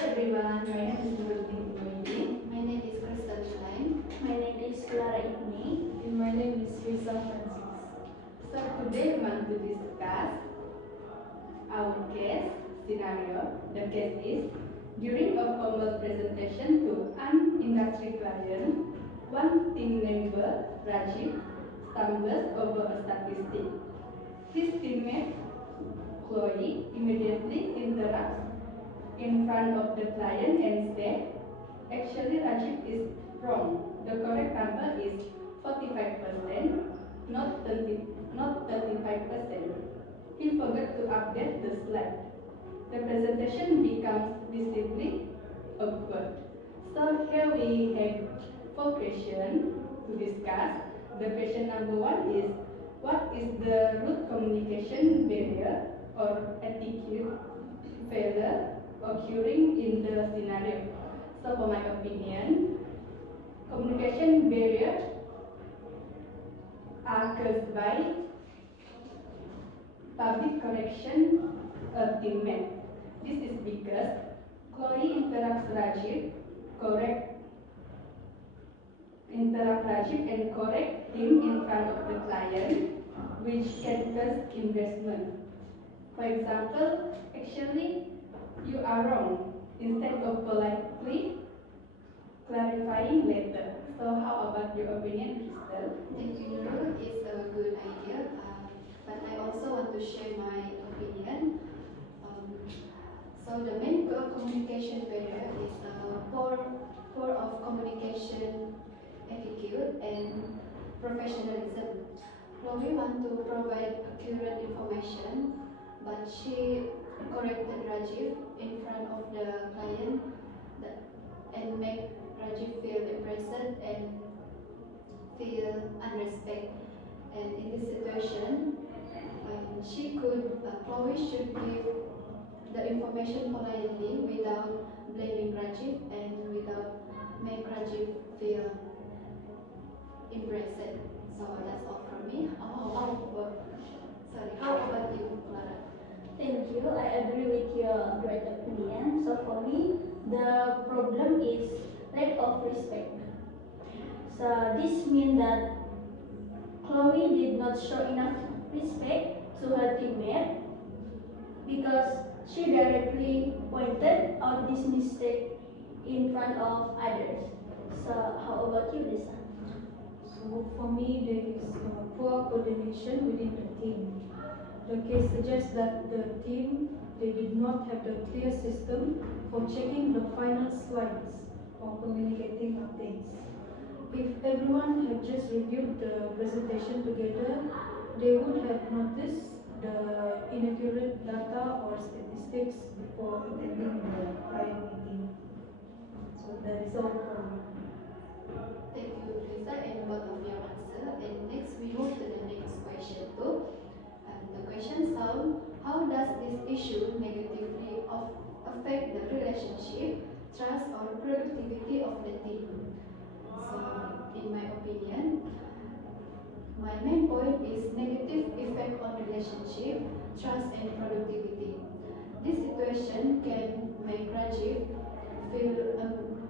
everyone, my name is Nurudin Moidi. My name is Crystal Stein. My name is Clara Ibni. And my name is Risa Francis. So today we want to discuss our case scenario. The case is, during a formal presentation to an industry client, one team member, Rajiv, stumbles over a statistic. His teammate, Chloe, immediately interrupts in front of the client and says, actually Rajiv is wrong. The correct number is 45%, not 35%. He forgot to update the slide. The presentation becomes visibly awkward. So here we have 4 questions to discuss. The question number 1 is, what is the root communication barrier or attitude failure occurring in the scenario? So for my opinion, communication barrier are caused by public correction of teammate. This is because Chloe interrupts Rajiv and correct him in front of the client, which can cause embarrassment. For example, actually, you are wrong, instead of politely clarifying later. So how about your opinion, Crystal? Thank you, Nurul. It's a good idea. But I also want to share my opinion. So the main communication barrier is poor of communication attitude and professionalism. Chloe want to provide accurate information, but she corrected Rajiv in front of the client and make Rajiv feel impressed and feel unrespected. And in this situation, Chloe should give the information politely without blaming Rajiv and without make Rajiv feel impressed. So that's all from me. How about you, Clara? Thank you. I agree with your great opinion. So for me, the problem is lack of respect. So this means that Chloe did not show enough respect to her teammate because she directly pointed out this mistake in front of others. So how about you, Lisa? So for me, there is poor coordination within the team. The case suggests that the team, they did not have the clear system for checking the final slides or communicating updates. If everyone had just reviewed the presentation together, they would have noticed the inaccurate data or statistics before attending the client meeting. So that is all from me. Thank you, Lisa, and both of your answer. And next, we move to the next question too. The question sounds: how does this issue negatively affect the relationship, trust, or productivity of the team? So, in my opinion, my main point is negative effect on relationship, trust, and productivity. This situation can make Rajiv feel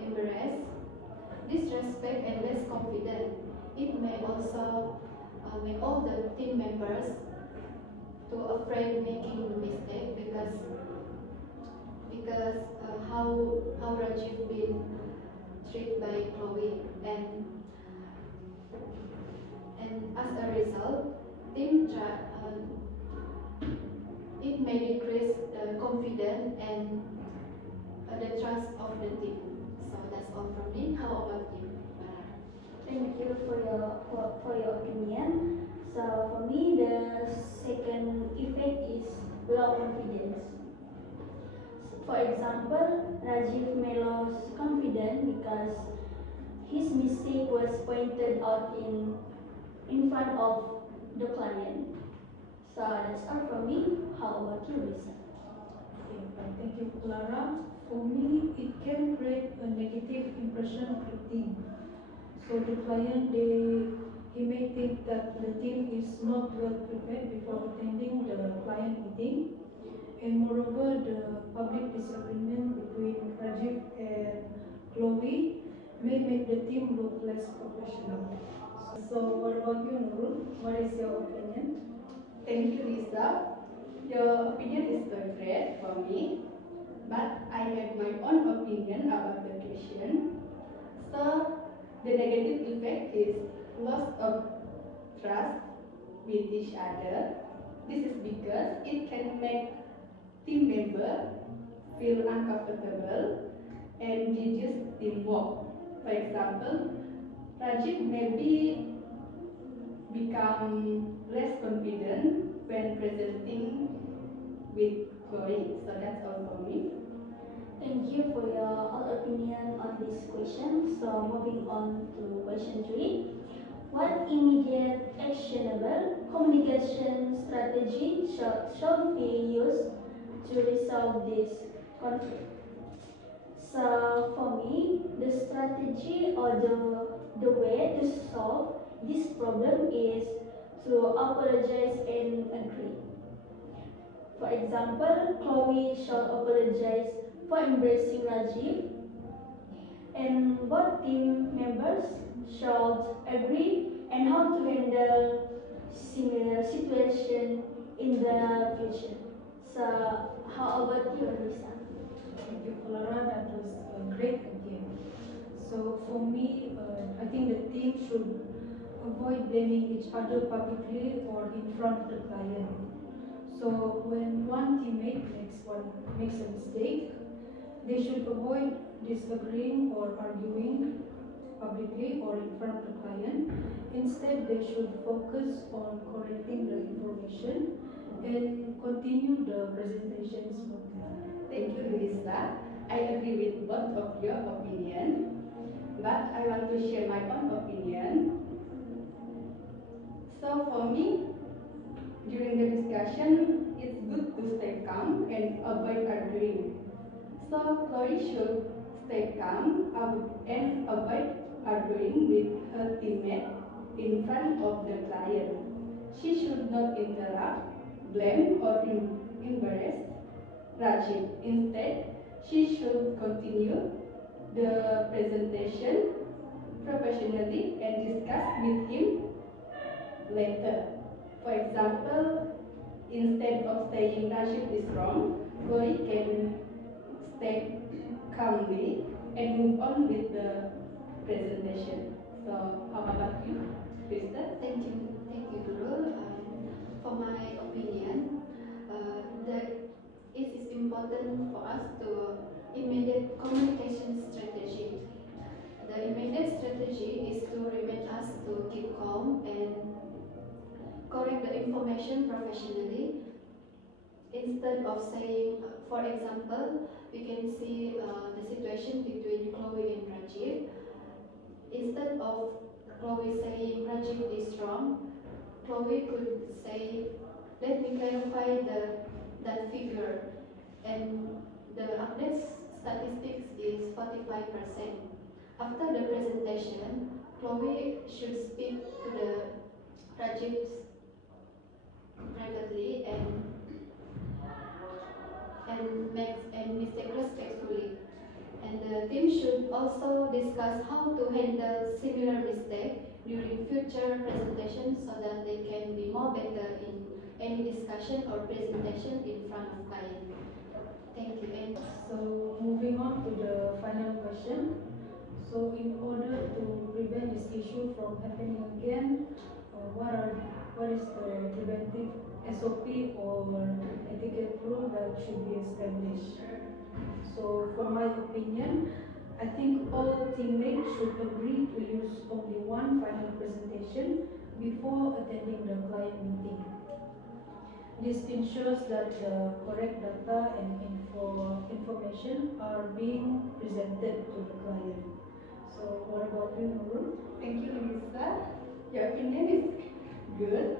embarrassed, disrespect, and less confident. It may also make all the team members too afraid making a mistake because how Rajiv been treated by Chloe, and as a result, it may decrease confidence and the trust of the team. So that's all from me. How about you, Farah? Thank you for your opinion. So for me, the second effect is low confidence. For example, Rajiv may lose confidence because his mistake was pointed out in front of the client. So that's all from me. How about you, Lisa? Okay, thank you, Clara. For me, it can create a negative impression of the team. So the client, he may think that the team is not well prepared before attending the client meeting, and moreover, the public disagreement between Chloe may make the team look less professional. So what about you, Nurul? What is your opinion? Thank you, Lisa. Your opinion is so great for me, but I have my own opinion about the question. So, the negative effect is loss of trust with each other. This is because it can make team member feel uncomfortable and reduce teamwork. For example, Rajib maybe become less confident when presenting with Chloe. So that's all for me. Thank you for your all opinion on this question. So moving on to question 3. What immediate actionable communication strategy shall be used to resolve this conflict? So for me, the strategy or the way to solve this problem is to apologize and agree. For example, Chloe shall apologize for embracing Rajiv, and both team members should agree on how to handle similar situation in the future. So, how about you, Lisa? Thank you, Clara. That was a great idea. So for me, I think the team should avoid blaming each other publicly or in front of the client. So when one teammate makes a mistake, they should avoid disagreeing or arguing publicly or in front of the client. Instead, they should focus on correcting the information and continue the presentation smoothly. Thank you, Lisa. I agree with both of your opinion, but I want to share my own opinion. So for me, during the discussion, it's good to stay calm and avoid arguing. So Chloe should stay calm and avoid arguing with her teammate in front of the client. She should not interrupt, blame, or embarrass Rajiv. Instead, she should continue the presentation professionally and discuss with him later. For example, instead of saying Rajiv is wrong, Chloe can stay calmly and move on with the presentation. So, how about you, Krista? Thank you, Nurul. For my opinion, it is important for us to immediate communication strategy. The immediate strategy is to remain us to keep calm and correct the information professionally instead of saying, for example, we can see the situation between Chloe and Rajiv. Instead of Chloe saying Rajiv is wrong, Chloe could say, let me clarify that figure. And the update statistics is 45%. After the presentation, Chloe should speak to the Rajiv's privately and mistake respectfully. And the team should also discuss how to handle similar mistakes during future presentations so that they can be more better in any discussion or presentation in front of client. Thank you. And So moving on to the final question. So in order to prevent this issue from happening again, what is the preventive SOP or etiquette rule that should be established? So for my opinion, I think all teammates should agree to use only one final presentation before attending the client meeting. This ensures that the correct data and information are being presented to the client. So what about you, Nurul? Thank you, Lisa. Your opinion is good,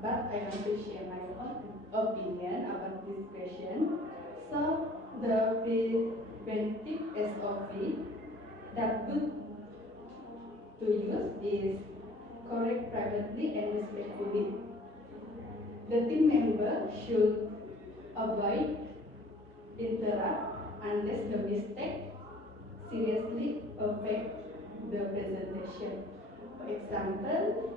but I want to share my own opinion about this question. So, the preventive SOP that good to use is correct privately and respectfully. The team member should avoid interrupt unless the mistake serious example,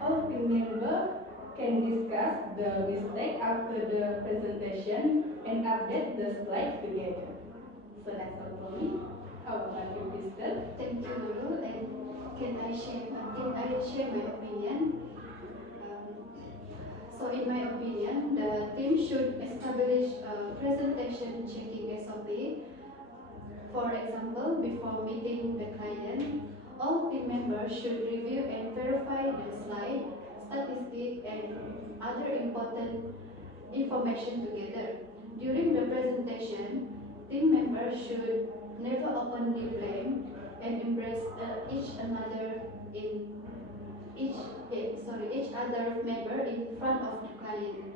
all team members can discuss the mistake after the presentation and update the slides together. So that's all for me. How about you, Crystal? Thank you, Nurul. And can I share my opinion? So in my opinion, the team should establish a presentation checking SOP. For example, before meeting the client, all team members should review and verify the slide, statistic, and other important information together. During the presentation, team members should never openly blame and embrace each another in each other member in front of the client.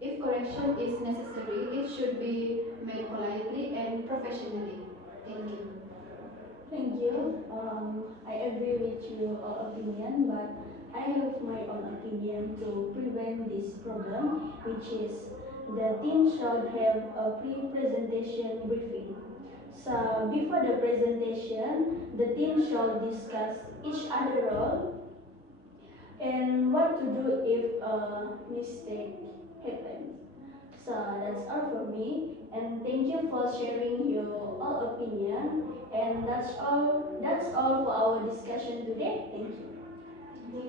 If correction is necessary, it should be made politely and professionally. Thank you. Thank you. I agree with your opinion, but I have my own opinion to prevent this problem, which is the team should have a pre-presentation briefing. So before the presentation, the team should discuss each other role and what to do if a mistake happens. So that's all for me, and thank you for sharing your all opinion. And that's all for our discussion today. Thank you.